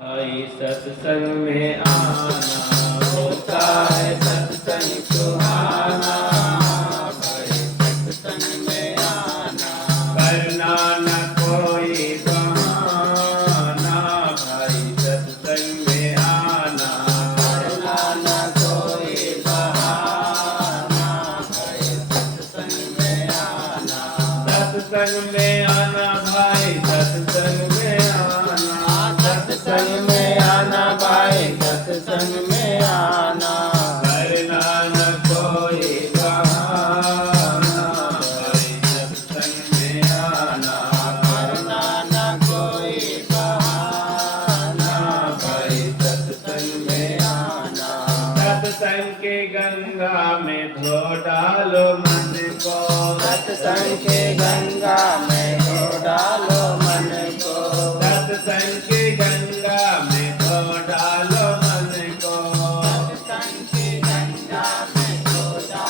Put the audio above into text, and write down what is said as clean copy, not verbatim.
भाई सत्संग में आना होता है सत्संग सुहाना। भाई सत्संग में आना करना न कोई बहाना। भाई सत्संग में आना करना न कोई बहाना। भाई सत्संग में आना सत्संग में आना। भाई सत्संग में आना सत्संग में आना। भाई सत्संग में आना करना न कोई बहाना। भाई सत्संग में आना करना न कोई बहाना। भाई सत्संग में आना सत्संग के गंगा में धो डालो मन को। सत्संग के गंगा में धो डालो